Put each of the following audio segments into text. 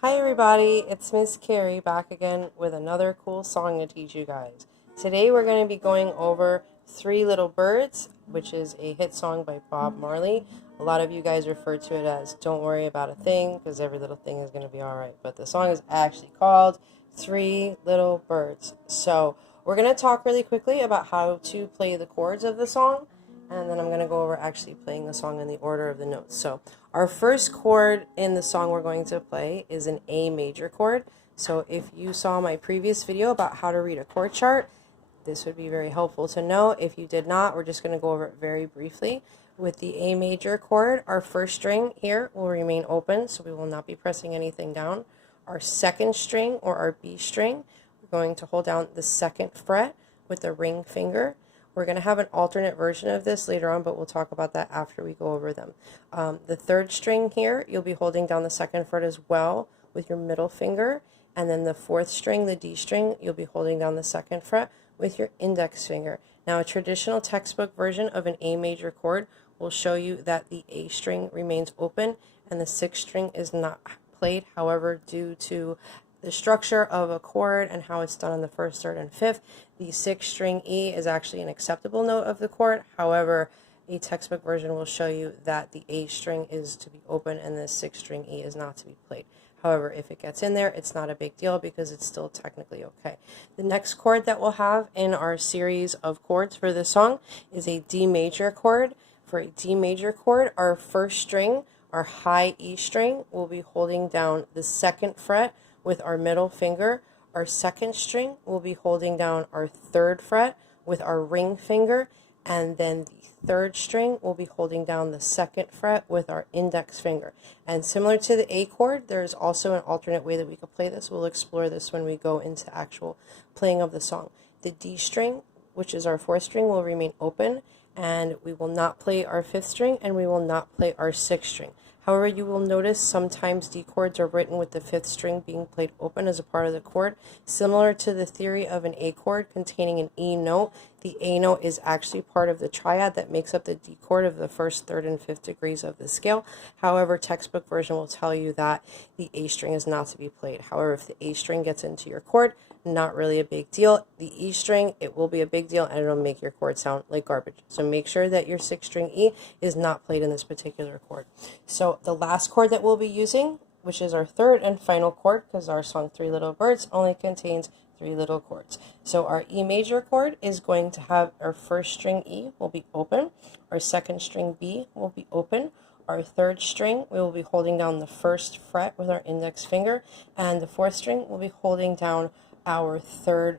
Hi everybody, it's Miss Carrie back again with another cool song to teach you guys. Today we're going to be going over Three Little Birds, which is a hit song by Bob Marley. A lot of you guys refer to it as Don't Worry About a Thing because every little thing is going to be alright. But the song is actually called Three Little Birds. So we're going to talk really quickly about how to play the chords of the song, and then I'm going to go over actually playing the song in the order of the notes. So our first chord in the song we're going to play is an A major chord. So if you saw my previous video about how to read a chord chart, this would be very helpful to know. If you did not, we're just going to go over it very briefly. With the A major chord, our first string here will remain open, so we will not be pressing anything down. Our second string, or our B string, we're going to hold down the second fret with the ring finger. We're going to have an alternate version of this later on, but we'll talk about that after we go over them. The third string here, you'll be holding down the second fret as well with your middle finger. And then the fourth string, the D string, you'll be holding down the second fret with your index finger. Now, a traditional textbook version of an A major chord will show you that the A string remains open and the sixth string is not played. However, due to the structure of a chord and how it's done on the first, third, and fifth, the sixth string E is actually an acceptable note of the chord. However, a textbook version will show you that the A string is to be open and the sixth string E is not to be played. However, if it gets in there, it's not a big deal because it's still technically okay. The next chord that we'll have in our series of chords for this song is a D major chord. For a D major chord, our first string, our high E string, will be holding down the second fret with our middle finger. Our second string will be holding down our third fret with our ring finger, and then the third string will be holding down the second fret with our index finger. And similar to the A chord, there's also an alternate way that we could play this. We'll explore this when we go into actual playing of the song. The D string, which is our fourth string, will remain open, and we will not play our fifth string, and we will not play our sixth string. However, you will notice sometimes D chords are written with the fifth string being played open as a part of the chord. Similar to the theory of an A chord containing an E note, the A note is actually part of the triad that makes up the D chord of the first, third, and fifth degrees of the scale. However, textbook version will tell you that the A string is not to be played. However, if the A string gets into your chord, not really a big deal. The E string, it will be a big deal, and it'll make your chord sound like garbage. So make sure that your sixth string E is not played in this particular chord. So the last chord that we'll be using, which is our third and final chord, because our song Three Little Birds only contains three little chords. So our E major chord is going to have our first string E will be open, our second string B will be open, our third string we will be holding down the first fret with our index finger, and the fourth string will be holding down our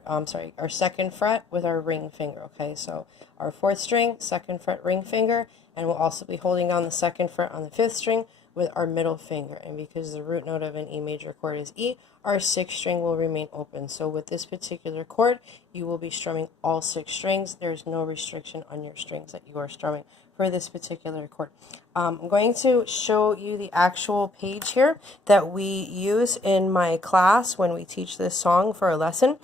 our second fret with our ring finger. Okay, so our fourth string, second fret, ring finger, and we'll also be holding down the second fret on the fifth string with our middle finger. And because the root note of an E major chord is E, our sixth string will remain open. So with this particular chord, you will be strumming all six strings. There's no restriction on your strings that you are strumming for this particular chord. I'm going to show you the actual page here that we use in my class when we teach this song for a lesson.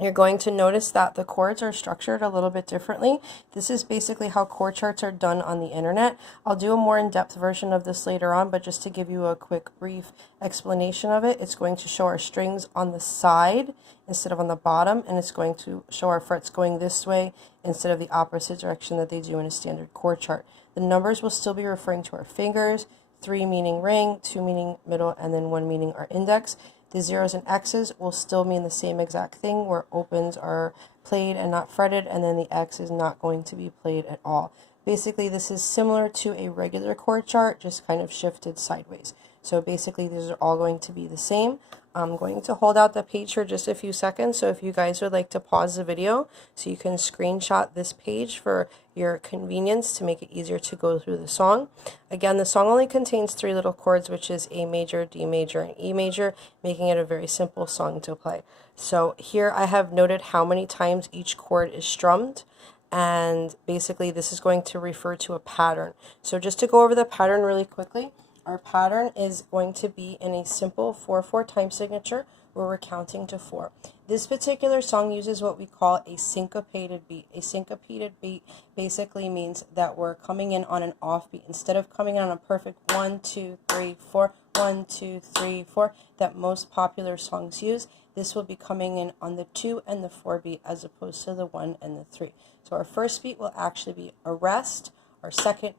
You're going to notice that the chords are structured a little bit differently. This is basically how chord charts are done on the internet. I'll do a more in-depth version of this later on, but just to give you a quick brief explanation of it, it's going to show our strings on the side instead of on the bottom, and it's going to show our frets going this way instead of the opposite direction that they do in a standard chord chart. The numbers will still be referring to our fingers, 3 meaning ring, 2 meaning middle, and then 1 meaning our index. The zeros and X's will still mean the same exact thing, where opens are played and not fretted, and then the X is not going to be played at all. Basically, this is similar to a regular chord chart, just kind of shifted sideways. So basically, these are all going to be the same. I'm going to hold out the page for just a few seconds, so if you guys would like to pause the video so you can screenshot this page for your convenience to make it easier to go through the song. Again, the song only contains three little chords, which is A major, D major, and E major, making it a very simple song to play. So here I have noted how many times each chord is strummed, and basically this is going to refer to a pattern. So just to go over the pattern really quickly, our pattern is going to be in a simple 4/4 time signature where we're counting to 4. This particular song uses what we call a syncopated beat. A syncopated beat basically means that we're coming in on an offbeat. Instead of coming in on a perfect 1, 2, 3, 4, 1, 2, 3, 4 that most popular songs use. This will be coming in on the 2 and the 4 beat as opposed to the 1 and the 3. So our first beat will actually be a rest, our second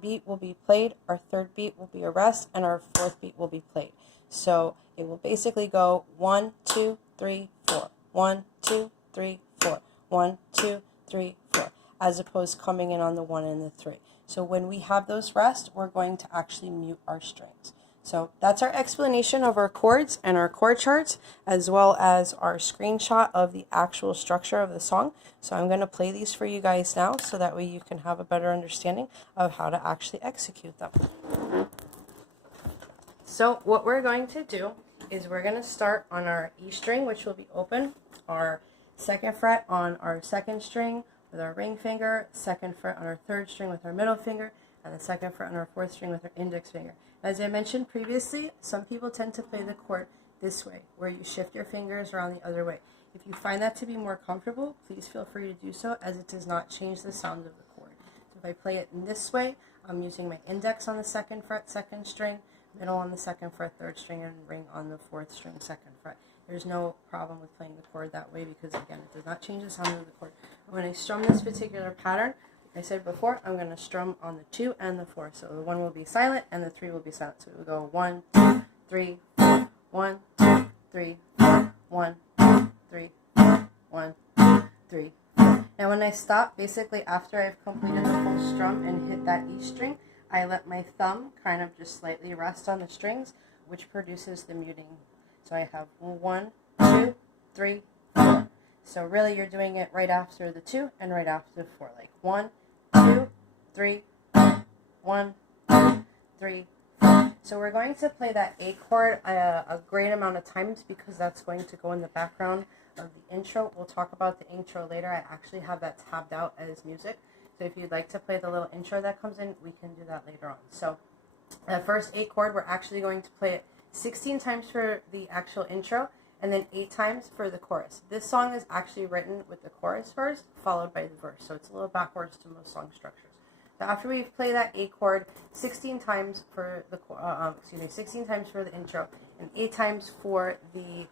beat will be played, our third beat will be a rest, and our fourth beat will be played. So it will basically go 1, 2, 3, 4, 1, 2, 3, 4, 1, 2, 3, 4, as opposed to coming in on the 1 and the 3. So when we have those rest, we're going to actually mute our strings. So that's our explanation of our chords and our chord charts, as well as our screenshot of the actual structure of the song. So I'm going to play these for you guys now, so that way you can have a better understanding of how to actually execute them. So what we're going to do is we're going to start on our E string, which will be open, our second fret on our second string with our ring finger, second fret on our third string with our middle finger, and the second fret on our fourth string with our index finger. As I mentioned previously, some people tend to play the chord this way, where you shift your fingers around the other way. If you find that to be more comfortable, please feel free to do so, as it does not change the sound of the chord. So if I play it in this way, I'm using my index on the second fret, second string, middle on the second fret, third string, and ring on the fourth string, second fret. There's no problem with playing the chord that way, because again, it does not change the sound of the chord. When I strum this particular pattern, like I said before, I'm going to strum on the 2 and the 4. So the 1 will be silent and the 3 will be silent. So it will go 1, 2, 3, 4, 1, 2, 3, 4, 1, 2, 3, 4, 1, 2, 3, 4. And when I stop, basically after I've completed the full strum and hit that E string, I let my thumb kind of just slightly rest on the strings, which produces the muting. So I have 1, 2, 3, 4. So really you're doing it right after the 2 and right after the 4, like 1, 2, 3, 1, 2, 3, 4. So we're going to play that A chord a great amount of times, because that's going to go in the background of the intro. We'll talk about the intro later. I actually have that tabbed out as music. So if you'd like to play the little intro that comes in, we can do that later on. So the first A chord, we're actually going to play it 16 times for the actual intro, and then 8 times for the chorus. This song is actually written with the chorus first, followed by the verse, so it's a little backwards to most song structures. So after we play that A chord 16 times for the 16 times for the intro, and 8 times for the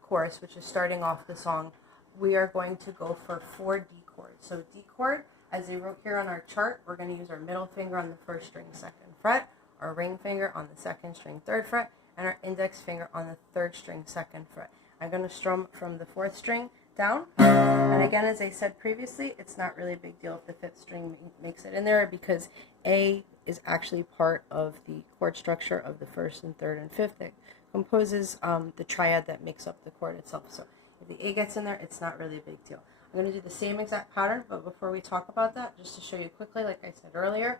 chorus, which is starting off the song, we are going to go for 4 D chords. So D chord, as I wrote here on our chart, we're going to use our middle finger on the first string, second fret, our ring finger on the second string, third fret, and our index finger on the third string, second fret. I'm going to strum from the 4th string down, and again, as I said previously, it's not really a big deal if the 5th string makes it in there, because A is actually part of the chord structure of the 1st and 3rd and 5th. It composes the triad that makes up the chord itself. So if the A gets in there, it's not really a big deal. I'm going to do the same exact pattern, but before we talk about that, just to show you quickly, like I said earlier,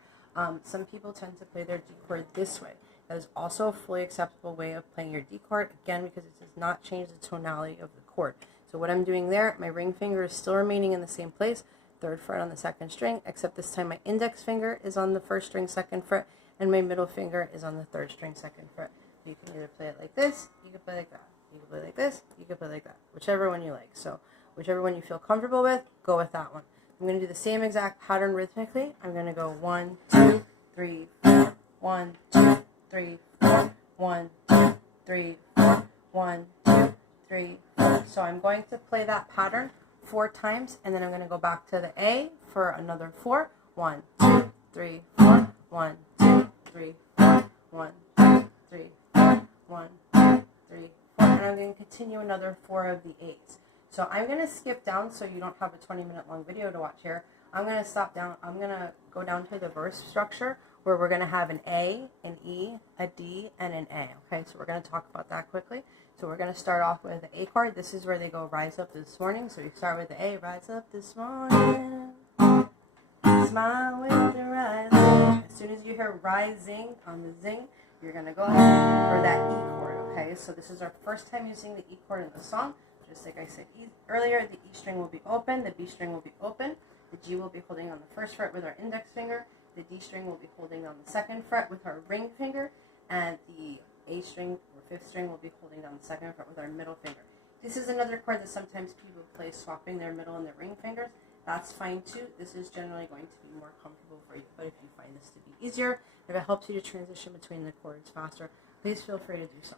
some people tend to play their D chord this way. That is also a fully acceptable way of playing your D chord, again, because it does not change the tonality of the chord. So what I'm doing there, my ring finger is still remaining in the same place, 3rd fret on the 2nd string, except this time my index finger is on the 1st string, 2nd fret, and my middle finger is on the 3rd string, 2nd fret. So you can either play it like this, you can play like that, you can play like this, you can play like that, whichever one you like. So whichever one you feel comfortable with, go with that one. I'm going to do the same exact pattern rhythmically. I'm going to go 1, 2, 3, 4, 1, 2, 3, 4, 1, 2, 3, 4, 1, 2, 3, 4. So I'm going to play that pattern 4 times, and then I'm going to go back to the A for another 4. 1, 2, 3, 4, 1, 2, 3, 4, 1, 2, 3, 4, 1, 2, 3, 4, and I'm going to continue another 4 of the A's. So I'm going to skip down so you don't have a 20-minute long video to watch here. I'm going to stop down. I'm going to go down to the verse structure, where we're going to have an A, an E, a D, and an A. Okay, so we're going to talk about that quickly. So we're going to start off with the A chord. This is where they go rise up this morning. So we start with the A, rise up this morning, smile with the rising. As soon as you hear rising on the zing, you're going to go ahead for that E chord. Okay, so this is our first time using the E chord in the song. Just like I said earlier, the E string will be open, the B string will be open, the G will be holding on the 1st fret with our index finger, the D string will be holding on the 2nd fret with our ring finger, and the A string or 5th string will be holding on the 2nd fret with our middle finger. This is another chord that sometimes people play swapping their middle and their ring fingers. that's fine too. This is generally going to be more comfortable for you, but if you find this to be easier, if it helps you to transition between the chords faster, please feel free to do so.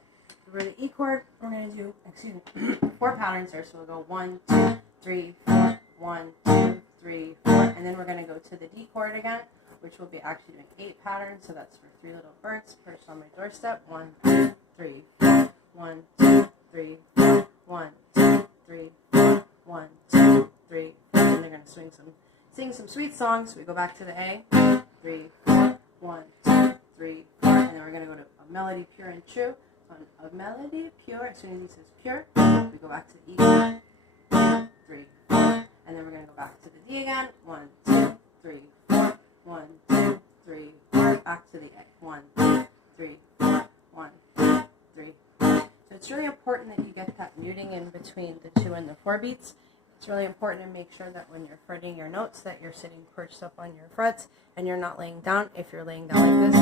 For the E chord, we're going to do, 4 patterns there. So we'll go 1, 2, 3, 4, 1, 2, 3, 4, and then we're going to go to the D chord again, which will be actually doing 8 patterns. So that's for 3 little birds perched on my doorstep. 1, 2, 3, 4, 1, 2, 3, 4, 1, 2, 3, 4, 1, 2, 3, 4, and they're going to sing some sweet songs. So we go back to the A, 3, 4, 1, 2, 3, 4, and then we're going to go to a melody pure and true. So a melody pure, as soon as he says pure, we go back to the E chord, 2, 3, 4, and then we're going to go back to the D again, 1, 2, 3, 4, 1, 2, 3, 4, back to the A, 1, 2, 3, 4, 1, 2, 3, 4. So it's really important that you get that muting in between the 2 and the 4 beats. It's really important to make sure that when you're fretting your notes that you're sitting perched up on your frets and you're not laying down. If you're laying down like this,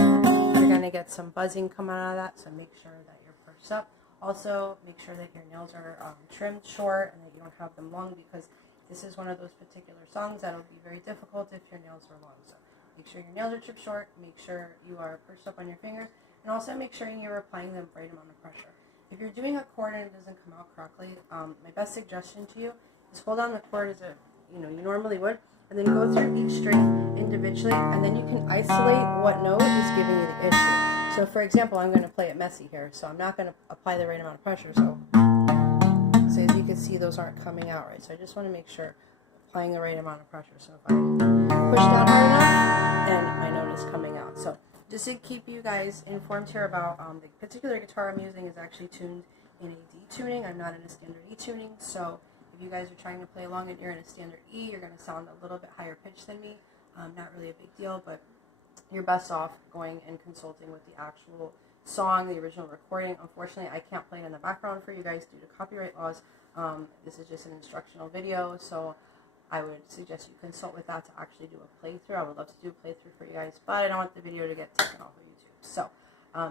you're going to get some buzzing coming out of that, so make sure that you're perched up. Also, make sure that your nails are trimmed short and that you don't have them long, because this is one of those particular songs that will be very difficult if your nails are long. So make sure your nails are trimmed short, make sure you are perched up on your fingers, and also make sure you're applying the right amount of pressure. If you're doing a chord and it doesn't come out correctly, my best suggestion to you is hold on the chord as you normally would, and then go through each string individually, and then you can isolate what note is giving you the issue. So for example, I'm going to play it messy here, so I'm not going to apply the right amount of pressure. So as you can see, those aren't coming out right. So I just want to make sure applying the right amount of pressure. So if I push that hard enough, and my note is coming out. So just to keep you guys informed here about the particular guitar I'm using is actually tuned in a D tuning. I'm not in a standard E tuning, so if you guys are trying to play along and you're in a standard E, you're going to sound a little bit higher pitched than me. Not really a big deal, but you're best off going and consulting with the actual song, the original recording. Unfortunately, I can't play it in the background for you guys due to copyright laws. This is just an instructional video, so I would suggest you consult with that to actually do a playthrough. I would love to do a playthrough for you guys, but I don't want the video to get taken off of YouTube. So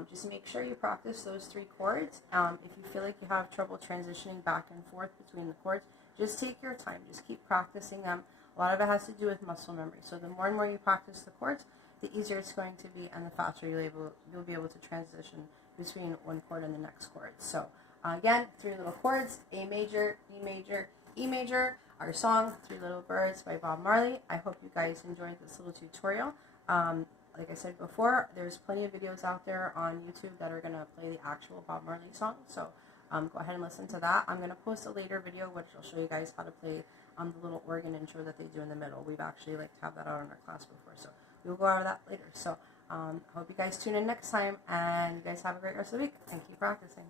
just make sure you practice those 3 chords. If you feel like you have trouble transitioning back and forth between the chords, just take your time. Just keep practicing them. A lot of it has to do with muscle memory. So the more and more you practice the chords, the easier it's going to be, and the faster you'll be able to transition between one chord and the next chord. So again, 3 little chords: A major, E major, E major. Our song, 3 Little Birds by Bob Marley. I hope you guys enjoyed this little tutorial. Like I said before, there's plenty of videos out there on YouTube that are going to play the actual Bob Marley song. So go ahead and listen to that. I'm going to post a later video which will show you guys how to play the little organ intro that they do in the middle. We've actually to have that out in our class before, so we'll go over that later. So I hope you guys tune in next time, and you guys have a great rest of the week and keep practicing.